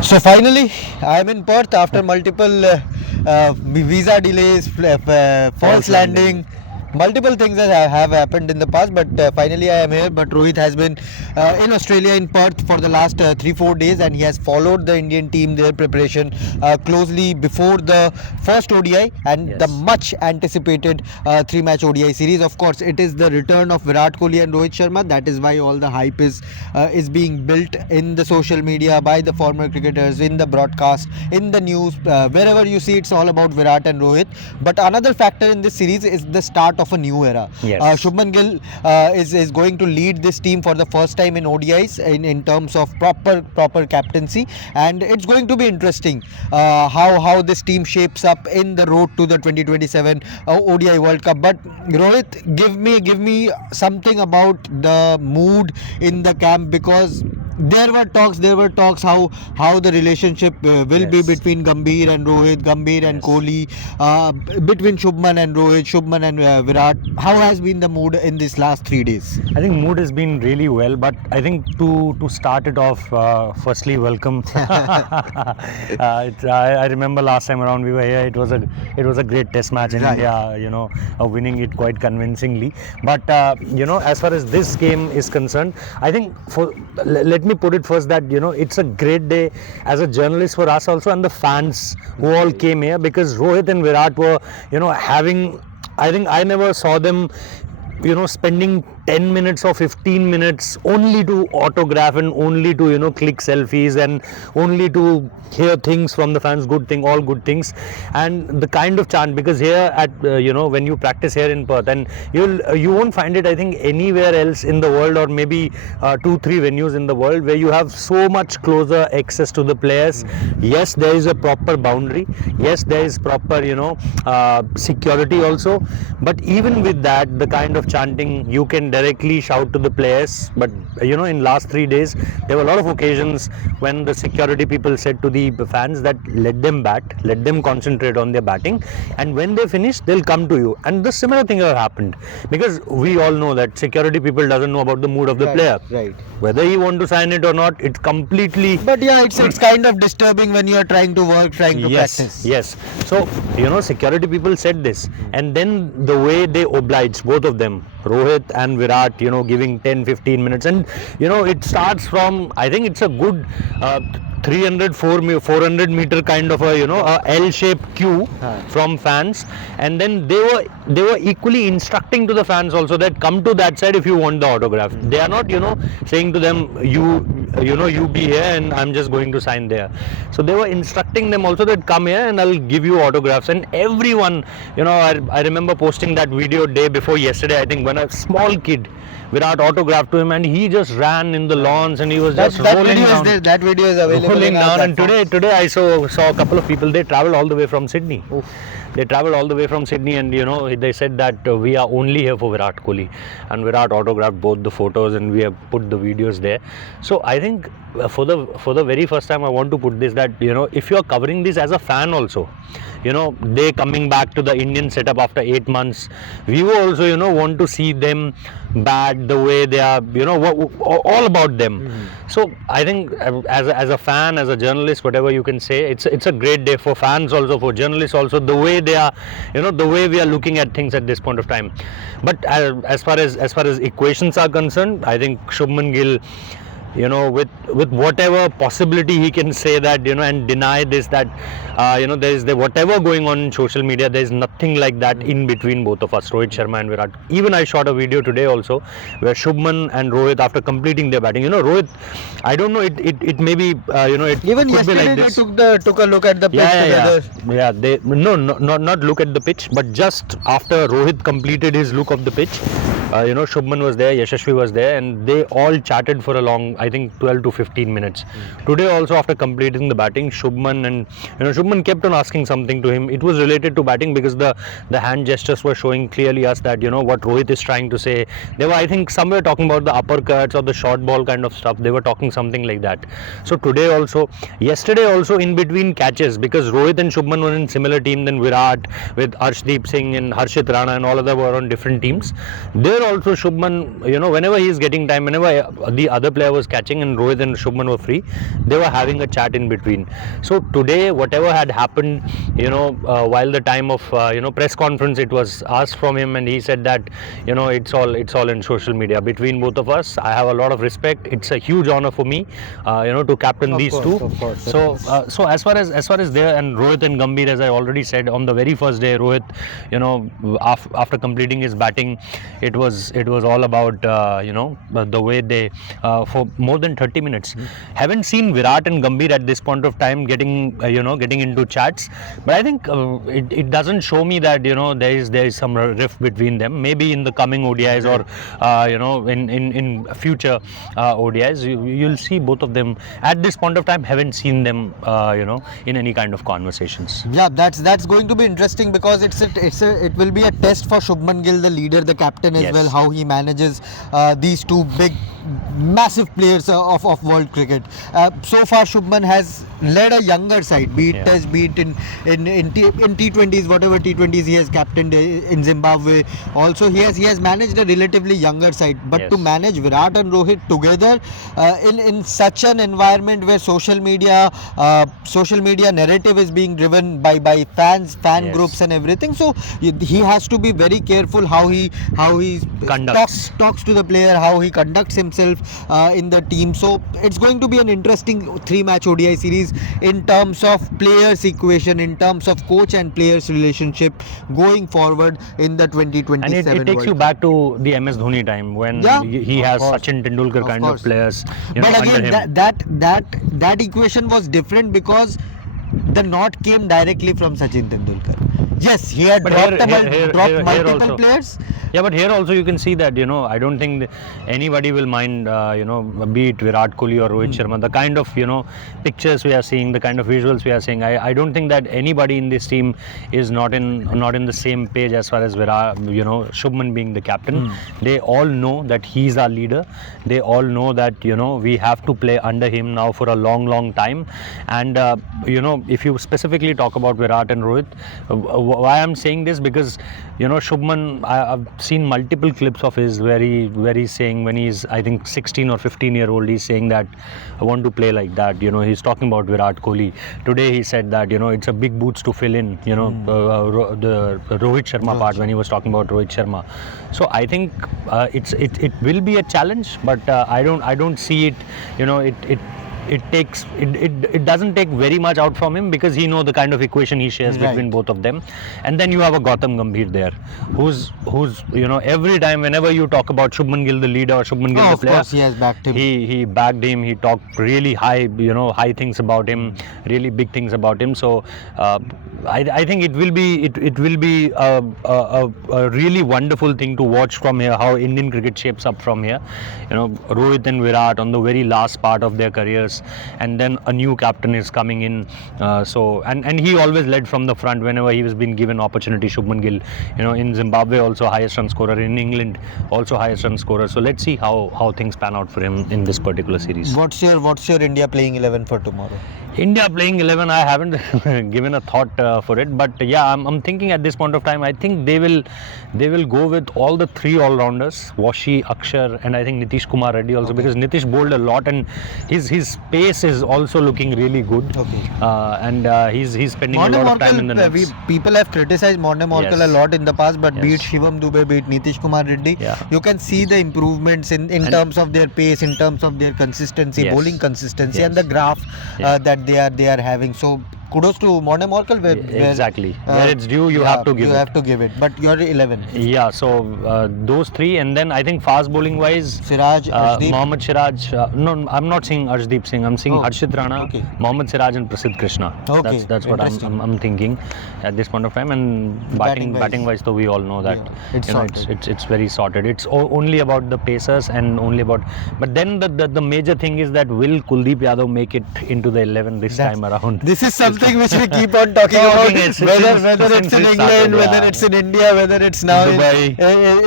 So finally, I am in Perth after multiple visa delays, false landing. Multiple things that have happened in the past, but finally I am here. But Rohit has been in Australia, in Perth, for the last 3-4 days, and he has followed the Indian team, their preparation closely before the first ODI and the much anticipated 3-match ODI series. Of course, it is the return of Virat Kohli and Rohit Sharma. That is why all the hype is being built in the social media by the former cricketers, in the broadcast, in the news, wherever you see, it's all about Virat and Rohit. But another factor in this series is the start of a new era. Shubman Gill is going to lead this team for the first time in ODIs in terms of proper captaincy, and it's going to be interesting how this team shapes up in the road to the 2027 ODI World Cup. But Rohit, give me something about the mood in the camp, because there were talks how the relationship will be between Gambhir and Rohit, Gambhir and Kohli, between Shubman and Rohit, Shubman and Virat. How has been the mood in these last 3 days? I think mood has been really well, but I think to start it off, firstly, welcome. I remember last time around we were here. It was a great test match in India. Winning it quite convincingly. But as far as this game is concerned, I think let me put it first that it's a great day as a journalist for us also, and the fans who all came here, because Rohit and Virat were having, I think I never saw them spending 10 minutes or 15 minutes only to autograph and only to click selfies and only to hear things from the fans, all good things, and the kind of chant, because here at when you practice here in Perth, and you won't find it I think anywhere else in the world, or maybe 2-3 venues in the world where you have so much closer access to the players. Yes, there is a proper boundary, yes, there is proper security also, but even with that, the kind of chanting, you can directly shout to the players. But in last 3 days there were a lot of occasions when the security people said to the fans that let them bat, let them concentrate on their batting, and when they finish they'll come to you. And the similar thing have happened, because we all know that security people doesn't know about the mood of the player, whether he want to sign it or not. It's completely, but it's kind of disturbing when you are trying to practice. Yes, so security people said this, and then the way they obliged, both of them, Rohit and Virat, giving 10-15 minutes, and it starts from, I think it's a good 400 meter kind of a L-shaped queue from fans, and then they were equally instructing to the fans also that come to that side if you want the autograph. They are not saying to them you be here and I'm just going to sign there. So they were instructing them also that come here and I'll give you autographs. And everyone, I remember posting that video day before yesterday, I think, when a small kid, Virat autographed to him, and he just ran in the lawns and he was just rolling down. That video is available. Rolling down. And today I saw a couple of people. They travelled all the way from Sydney. They travelled all the way from Sydney, and they said that we are only here for Virat Kohli, and Virat autographed both the photos, and we have put the videos there. So I think for the very first time I want to put this, that if you are covering this as a fan also, they coming back to the Indian setup after 8 months, we also want to see them bat the way they are, all about them. So I think as a fan, as a journalist, whatever you can say, it's a great day for fans also, for journalists also, the way they are, the way we are looking at things at this point of time. But as far as equations are concerned, I think Shubman Gill, with whatever possibility he can say that, and deny this, that there is whatever going on in social media, there is nothing like that in between both of us, Rohit Sharma and Virat. Even I shot a video today also where Shubman and Rohit, after completing their batting, Rohit, I don't know, it may be, it even could yesterday be like this. They took a look at the pitch together. They not look at the pitch, but just after Rohit completed his look of the pitch, Shubman was there, Yashasvi was there, and they all chatted for a long, I think 12 to 15 minutes. Today also, after completing the batting, Shubman kept on asking something to him. It was related to batting, because the hand gestures were showing clearly us that what Rohit is trying to say. They were, I think, somewhere talking about the uppercuts or the short ball kind of stuff. They were talking something like that. So today also, yesterday also, in between catches, because Rohit and Shubman were in similar team than Virat, with Arshdeep Singh and Harshit Rana and all other were on different teams. There here also Shubman, whenever he is getting time, whenever the other player was catching and Rohit and Shubman were free, they were having a chat in between. So today, whatever had happened, while the time of press conference, it was asked from him, and he said that it's all in social media. Between both of us, I have a lot of respect. It's a huge honor for me, to captain these two. Of course. So as far as there, and Rohit and Gambhir, as I already said, on the very first day, Rohit, after completing his batting, it was all about the way they for more than 30 minutes. Haven't seen Virat and Gambhir at this point of time getting into chats, but I think it doesn't show me that there is some rift between them. Maybe in the coming ODIs or in future ODIs, you'll see both of them. At this point of time, haven't seen them in any kind of conversations. Yeah, that's going to be interesting, because it will be a test for Shubman Gill, the leader, the captain as Yes. well, how he manages these two massive players of world cricket. So far, Shubman has led a younger side, be it Test, be it in T20s, whatever T20s he has captained in Zimbabwe. Also, he has managed a relatively younger side. But Yes. to manage Virat and Rohit together in such an environment where social media narrative is being driven by fan Yes. groups and everything, so he has to be very careful how he Conducts. talks to the player, how he conducts himself in the team. So it's going to be an interesting 3-match ODI series in terms of players equation, in terms of coach and players relationship going forward in the 2027 And it takes World you Cup. back to the MS Dhoni time when Yeah, he of has course. Sachin Tendulkar kind of course. players But under again, him. that equation was different because the knot came directly from Sachin Tendulkar. Yes, he had But dropped here multiple also. players. Yeah, but here also you can see that I don't think anybody will mind be it Virat Kohli or Rohit Sharma, the kind of pictures we are seeing, the kind of visuals we are seeing. I don't think that anybody in this team is not in the same page as far as Virat, Shubman being the captain. They all know that he's our leader. They all know that we have to play under him now for a long time. And if you specifically talk about Virat and Rohit, why I'm saying this, because Shubman, I've seen multiple clips of his where he's saying, when he's I think 16 or 15-year-old, he's saying that I want to play like that. He's talking about Virat Kohli. Today he said that it's a big boots to fill in. The Rohit Sharma part, when he was talking about Rohit Sharma. So I think it will be a challenge, but I don't see it. It doesn't take very much out from him, because he knows the kind of equation he shares between both of them. And then you have a Gautam Gambhir there, who's every time whenever you talk about Shubman Gill, the leader, or Shubman Gill, the Of player, course, he has backed him. he backed him. He talked really high things about him, really big things about him. So I think it will be a really wonderful thing to watch from here, how Indian cricket shapes up from here. Rohit and Virat on the very last part of their careers, and then a new captain is coming in. And he always led from the front whenever he was being given opportunity. Shubman Gill, in Zimbabwe also highest run scorer, in England also highest run scorer. So let's see how things pan out for him in this particular series. What's your India playing 11 for tomorrow? India playing 11, I haven't given a thought for it, but yeah, I'm thinking at this point of time, I think they will go with all the three all-rounders, Washi, Akshar, and I think Nitish Kumar Reddy also, because Nitish bowled a lot, and his pace is also looking really good. Okay. And he's spending a lot of time in the nets. People have criticized Morne Morkel a lot in the past, but be it Yes. Shivam Dube, be it Nitish Kumar Reddy, Yeah. you can see the improvements in terms of their pace, in terms of their consistency, Yes. bowling consistency, Yes. and the graph Yeah. that they are having. So kudos to Morne Morkel. Exactly. Where it's due, you have to give you it. have to give it. But you're 11. Yeah, so those three, and then I think fast bowling wise, Siraj, Arshdeep. Mohammad Siraj. No, I'm not saying Arshdeep Singh. I'm saying Oh, Harshit Rana, okay. Mohammad Siraj, and Prasidh Krishna. Okay, That's what interesting. I'm thinking at this point of time. And batting wise, though, we all know that it's sorted. it's very sorted. It's only about the pacers and only about. But then the major thing is that will Kuldeep Yadav make it into the 11 this time around? This is something which we keep on talking about. Yes, Whether it's since in it England, started, whether yeah. it's in India, whether it's now Dubai.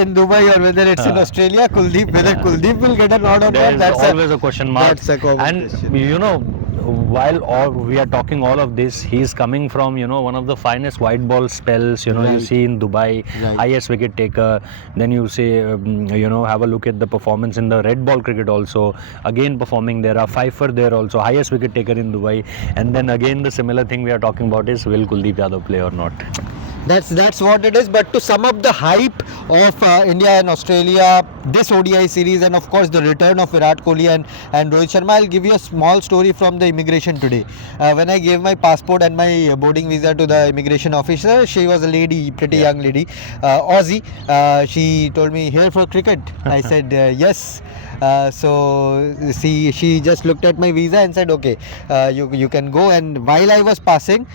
in Dubai, or whether it's in Australia, whether Kuldeep will get a nod or There not, is that's always a question mark. that's a common And question. while all we are talking all of this, he's coming from, you know, one of the finest white ball spells, you know, you Right. see in Dubai, Right. highest wicket taker. Then you say, you know, have a look at the performance in the red ball cricket also. Again performing there, a fifer there also, highest wicket taker in Dubai. And then again the similar thing we are talking about is, will Kuldeep Yadav play or not? That's what it is. But to sum up the hype of India and Australia, this ODI series, and of course the return of Virat Kohli and Rohit Sharma, I'll give you a small story from the immigration today. When I gave my passport and my boarding visa to the immigration officer, she was a lady, pretty young lady, Aussie. She told me, here for cricket. I said yes. So she just looked at my visa and said, okay, you can go. And while I was passing,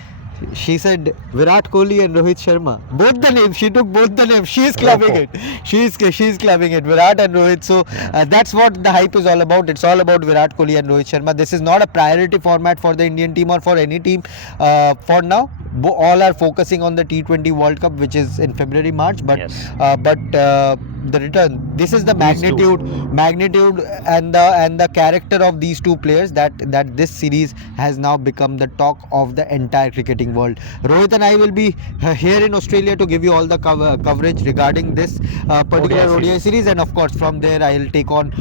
she said Virat Kohli and Rohit Sharma, both the names. She took both the names. She's clubbing it. She's clubbing it. Virat and Rohit. So that's what the hype is all about. It's all about Virat Kohli and Rohit Sharma. This is not a priority format for the Indian team or for any team for now. All are focusing on the T20 World Cup, which is in February, March. But Yes. The return. This is the These two. magnitude and the character of these two players that this series has now become the talk of the entire cricketing world. Rohit and I will be here in Australia to give you all the coverage regarding this particular ODI series, and of course from there I will take on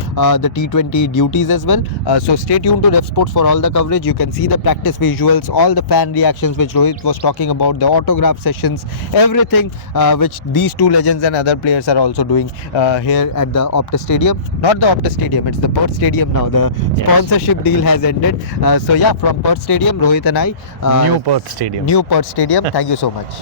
the T20 duties as well. So stay tuned to Revsportz for all the coverage. You can see the practice visuals, all the fan reactions which Rohit was talking about, the autograph sessions, everything which these two legends and other players are also doing here at the Optus Stadium. Not the Optus Stadium, it's the Perth Stadium now. The sponsorship deal has ended. So yeah, from Perth Stadium, Rohit and I. New Perth Stadium. New Perth Stadium. Thank you so much.